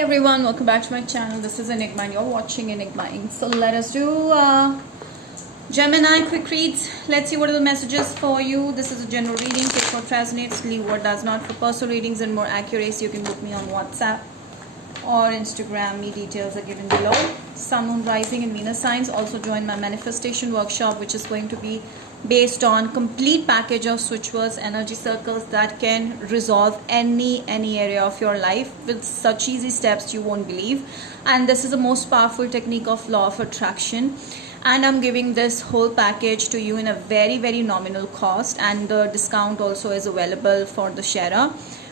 everyone, welcome back to my channel. This is Enigma and you're watching Enigma Inc. So let us do Gemini quick reads. Let's see what are the messages for you. This is a general reading. Take what resonates, leave what does not. For personal readings and more accuracy, you can book me on WhatsApp or Instagram. Me details are given below. Sun, Moon, Rising and Venus signs. Also join my manifestation workshop, which is going to be based on complete package of switch words, energy circles that can resolve any area of your life with such easy steps you won't believe. And this is the most powerful technique of law of attraction, and I'm giving this whole package to you in a very nominal cost, and the discount also is available for the sharer,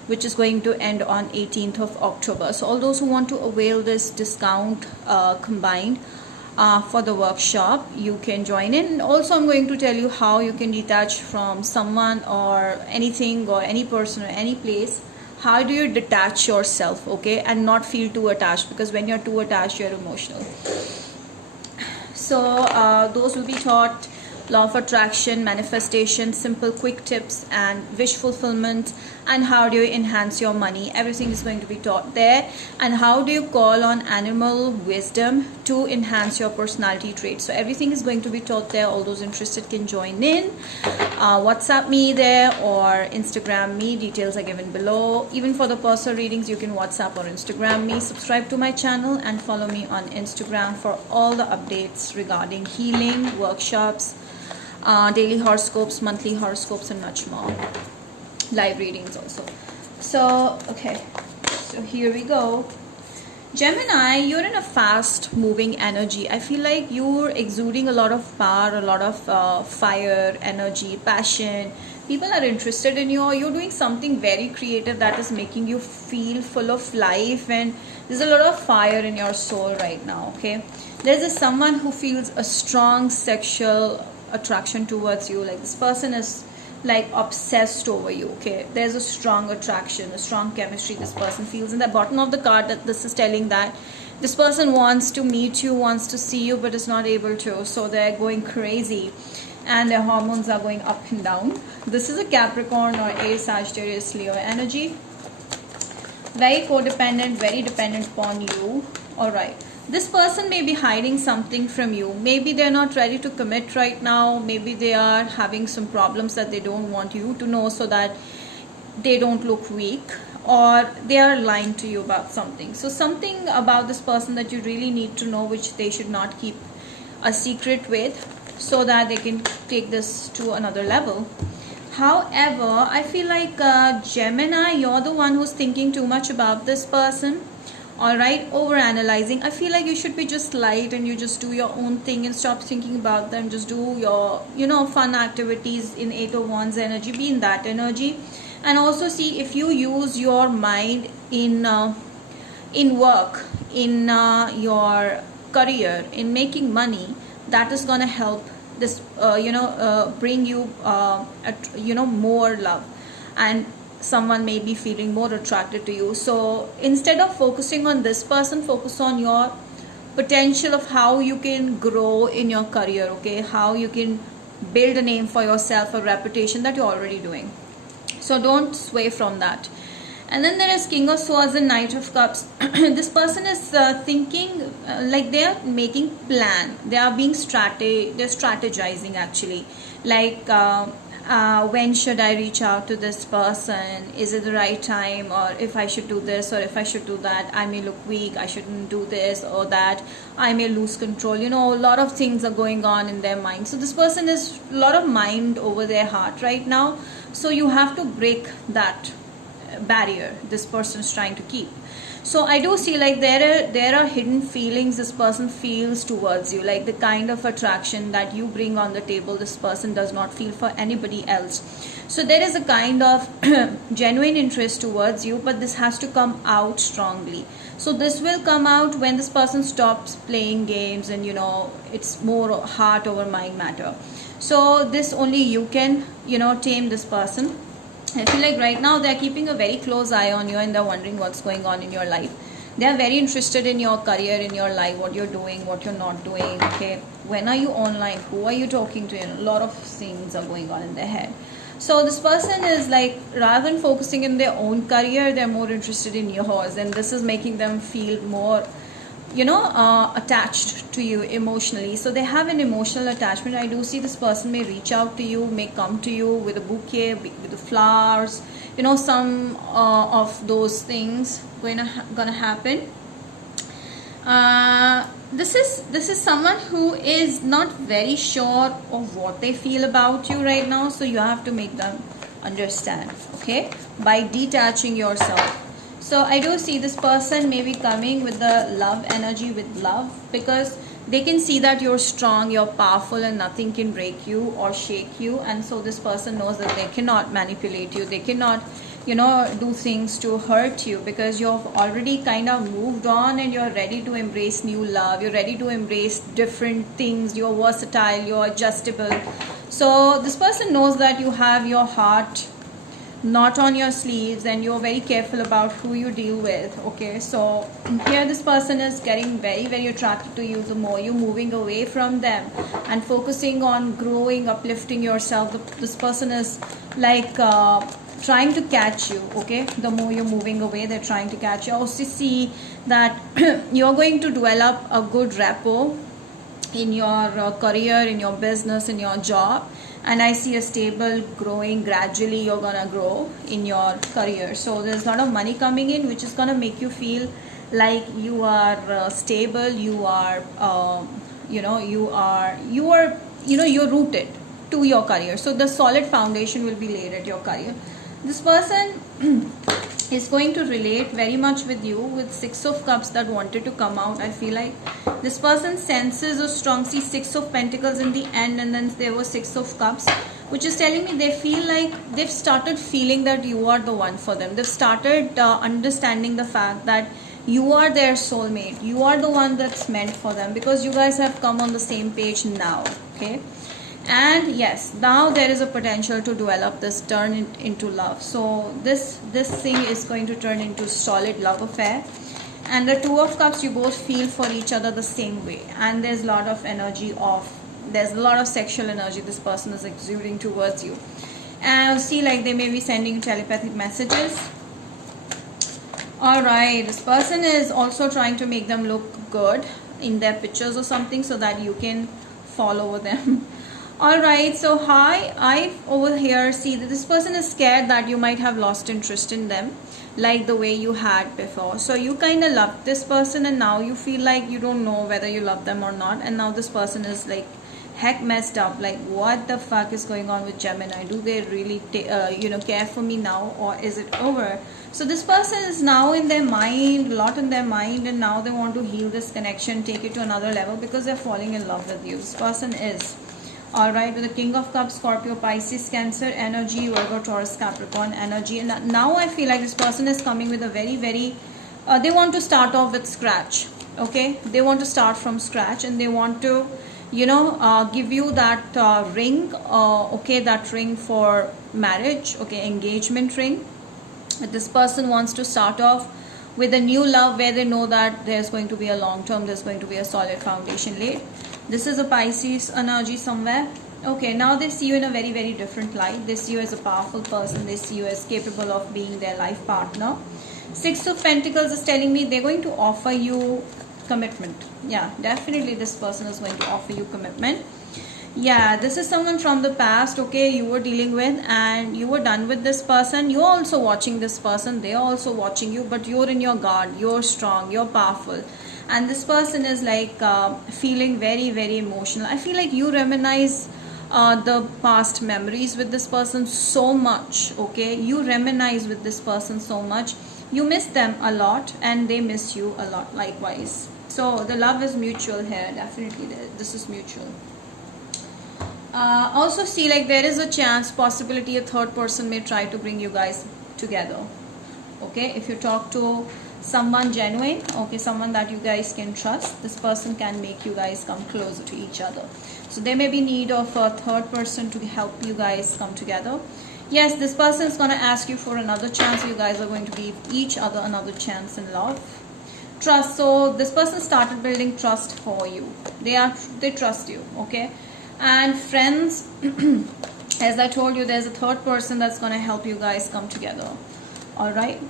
which is going to end on 18th of October. So all those who want to avail this discount combined for the workshop, you can join in. And also I'm going to tell you how you can detach from someone or anything or any person or any place. How do you detach yourself, okay, and not feel too attached, because when you're too attached you're emotional. So those will be taught law of attraction, manifestation, simple quick tips, and wish fulfillment, and how do you enhance your money. Everything is going to be taught there. And how do you call on animal wisdom to enhance your personality traits. So everything is going to be taught there. All those interested can join in. WhatsApp me there or Instagram me. Details are given below. Even for the personal readings, you can WhatsApp or Instagram me. Subscribe to my channel and follow me on Instagram for all the updates regarding healing, workshops, daily horoscopes, monthly horoscopes, and much more. Live readings also. So okay, so here we go. Gemini, you're in a fast moving energy. I feel like you're exuding a lot of power, a lot of fire, energy, passion. People are interested in you, or you're doing something very creative that is making you feel full of life, and there's a lot of fire in your soul right now. Okay, there's someone who feels a strong sexual attraction towards you. Like this person is like obsessed over you. Okay, there's a strong attraction, a strong chemistry this person feels. In the bottom of the card, that this is telling that this person wants to meet you, wants to see you, but is not able to, so they're going crazy and their hormones are going up and down. This is a Capricorn or Aries, Sagittarius, Leo energy. Very codependent, very dependent upon you. All right, this person may be hiding something from you. Maybe they're not ready to commit right now. Maybe they are having some problems that they don't want you to know, so that they don't look weak, or they are lying to you about something. So something about this person that you really need to know, which they should not keep a secret with, so that they can take this to another level. However, I feel like Gemini, you're the one who's thinking too much about this person. All right, over analyzing. I feel like you should be just light and you just do your own thing and stop thinking about them. Just do your fun activities in 8 of Wands energy. Be in that energy, and also see if you use your mind in work, in your career, in making money. That is gonna help this bring you more love, and someone may be feeling more attracted to you. So instead of focusing on this person, focus on your potential of how you can grow in your career. Okay, how you can build a name for yourself, a reputation that you're already doing. So don't sway from that. And then there is King of Swords and Knight of Cups. This person is thinking like they are making plan. They are being they're strategizing actually. Like when should I reach out to this person? Is it the right time? Or if I should do this or if I should do that, I may look weak. I shouldn't do this or that. I may lose control. A lot of things are going on in their mind. So this person is a lot of mind over their heart right now. So you have to break that barrier this person is trying to keep. So I do see like there are hidden feelings this person feels towards you, like the kind of attraction that you bring on the table this person does not feel for anybody else. So there is a kind of genuine interest towards you, but this has to come out strongly. So this will come out when this person stops playing games and it's more heart over mind matter. So this only you can tame this person. I feel like right now they're keeping a very close eye on you, and they're wondering what's going on in your life. They are very interested in your career, in your life, what you're doing, what you're not doing. Okay, when are you online? Who are you talking to? A lot of things are going on in their head. So this person is like, rather than focusing in their own career, they're more interested in yours, and this is making them feel more, attached to you emotionally. So they have an emotional attachment. I do see this person may reach out to you, may come to you with a bouquet, with the flowers, some of those things gonna happen. This is someone who is not very sure of what they feel about you right now, so you have to make them understand, okay, by detaching yourself. So I do see this person may be coming with the love energy, with love, because they can see that you're strong, you're powerful, and nothing can break you or shake you. And so this person knows that they cannot manipulate you, they cannot do things to hurt you, because you've already kind of moved on and you're ready to embrace new love, you're ready to embrace different things, you're versatile, you're adjustable. So this person knows that you have your heart not on your sleeves, and you're very careful about who you deal with, okay? So here this person is getting very, very attracted to you. The more you're moving away from them and focusing on growing, uplifting yourself, this person is like trying to catch you, okay? The more you're moving away, they're trying to catch you. I also see that you're going to develop a good rapport in your career, in your business, in your job, and I see a stable growing. Gradually you're gonna grow in your career. So there's a lot of money coming in, which is gonna make you feel like you are stable, you are you're rooted to your career. So the solid foundation will be laid at your career. This person is going to relate very much with you, with Six of Cups that wanted to come out. I feel like this person senses a strong, see, Six of Pentacles in the end, and then there was Six of Cups, which is telling me they feel like they've started feeling that you are the one for them. They've started understanding the fact that you are their soulmate, you are the one that's meant for them, because you guys have come on the same page now, okay? And yes, now there is a potential to develop this, turn into love. So this thing is going to turn into solid love affair. And the Two of Cups, you both feel for each other the same way, and there's a lot of energy there's a lot of sexual energy this person is exuding towards you. And see, like, they may be sending you telepathic messages. All right, this person is also trying to make them look good in their pictures or something, so that you can follow them. All right, so I over here see that this person is scared that you might have lost interest in them, like the way you had before. So you kind of loved this person, and now you feel like you don't know whether you love them or not. And now this person is like heck messed up, like what the fuck is going on with Gemini? Do they really care for me now, or is it over? So this person is now in their mind, a lot in their mind, and now they want to heal this connection, take it to another level, because they're falling in love with you. This person is. Alright, with the King of Cups, Scorpio, Pisces, Cancer energy, Virgo, Taurus, Capricorn energy. And now I feel like this person is coming with a very, very, they want to start off with scratch, okay? They want to start from scratch, and they want to, give you that ring, okay, that ring for marriage, okay, engagement ring. But this person wants to start off with a new love, where they know that there's going to be a long term, there's going to be a solid foundation laid. This is a Pisces energy somewhere. Okay, now they see you in a very, very different light. They see you as a powerful person. They see you as capable of being their life partner. Six of Pentacles is telling me they're going to offer you commitment. Yeah, definitely this person is going to offer you commitment. Yeah, this is someone from the past, okay, you were dealing with, and you were done with this person. You're also watching this person. They're also watching you, but you're in your guard. You're strong. You're powerful. And this person is like feeling very, very emotional. I feel like you reminisce the past memories with this person so much, okay? You reminisce with this person so much. You miss them a lot, and they miss you a lot likewise. So the love is mutual here. Definitely this is mutual. Also see, like, there is a chance, possibility, a third person may try to bring you guys together, okay? If you talk to someone genuine, okay, someone that you guys can trust, this person can make you guys come closer to each other. So there may be need of a third person to help you guys come together. Yes, this person is going to ask you for another chance. You guys are going to give each other another chance in love. Trust. So this person started building trust for you. They trust you, okay? And friends, As I told you, there's a third person that's going to help you guys come together. All right.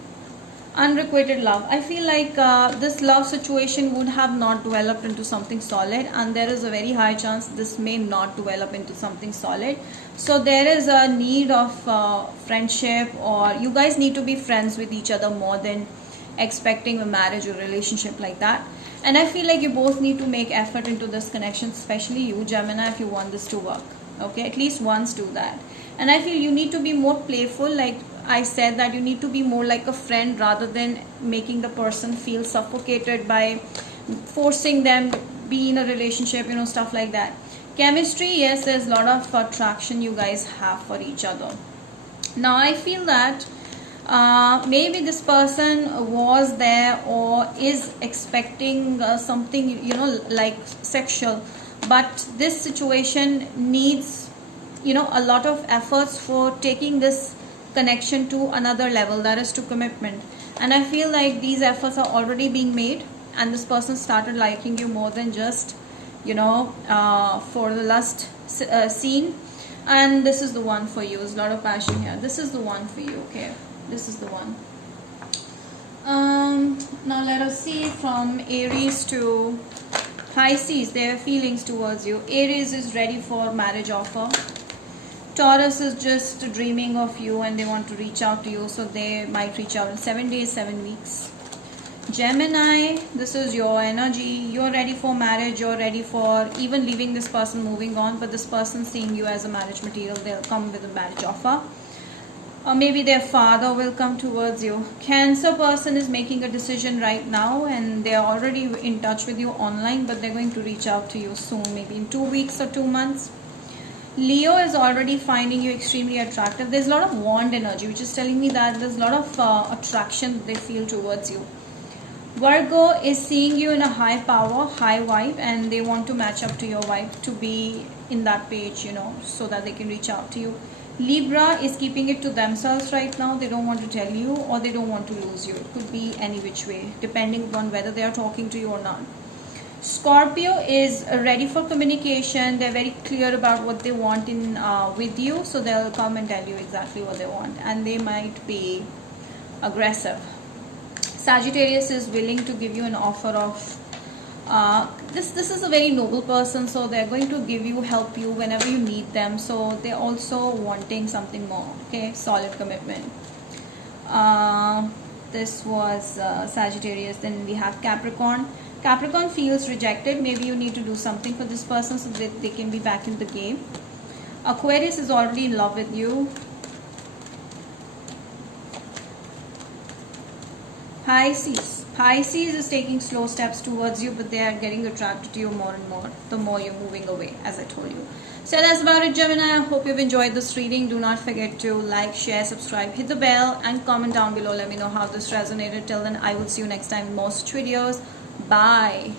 Unrequited love. I feel like this love situation would have not developed into something solid, and there is a very high chance this may not develop into something solid. So there is a need of friendship, or you guys need to be friends with each other more than expecting a marriage or relationship like that. And I feel like you both need to make effort into this connection, especially you, Gemini, if you want this to work. Okay, at least once do that. And I feel you need to be more playful. Like I said, that you need to be more like a friend rather than making the person feel suffocated by forcing them be in a relationship, stuff like that. Chemistry, yes, there's a lot of attraction you guys have for each other. Now I feel that maybe this person was there or is expecting something, like sexual, but this situation needs, a lot of efforts for taking this connection to another level, that is to commitment. And I feel like these efforts are already being made, and this person started liking you more than just, for the lust scene. And this is the one for you. There's a lot of passion here. This is the one for you. Okay, this is the one. Now let us see from Aries to Pisces, their feelings towards you. Aries is ready for marriage offer. Taurus is just dreaming of you and they want to reach out to you, so they might reach out in 7 days, 7 weeks. Gemini, this is your energy. You're ready for marriage. You're ready for even leaving this person, moving on, but this person seeing you as a marriage material. They'll come with a marriage offer. Or maybe their father will come towards you. Cancer person is making a decision right now and they are already in touch with you online, but they're going to reach out to you soon, maybe in 2 weeks or 2 months. Leo is already finding you extremely attractive. There's a lot of wand energy, which is telling me that there's a lot of attraction they feel towards you. Virgo is seeing you in a high power, high vibe, and they want to match up to your vibe to be in that page, so that they can reach out to you. Libra is keeping it to themselves right now. They don't want to tell you, or they don't want to lose you. It could be any which way, depending upon whether they are talking to you or not. Scorpio is ready for communication. They're very clear about what they want in with you, so they'll come and tell you exactly what they want, and they might be aggressive. Sagittarius is willing to give you an offer of this is a very noble person, so they're going to give you, help you whenever you need them. So they're also wanting something more. Okay, solid commitment. This was Sagittarius. Then we have Capricorn. Capricorn feels rejected. Maybe you need to do something for this person so that they can be back in the game. Aquarius is already in love with you. Pisces is taking slow steps towards you, but they are getting attracted to you more and more the more you're moving away, as I told you. So that's about it, Gemini. I hope you've enjoyed this reading. Do not forget to like, share, subscribe, hit the bell, and comment down below. Let me know how this resonated. Till then, I will see you next time in more videos. Bye.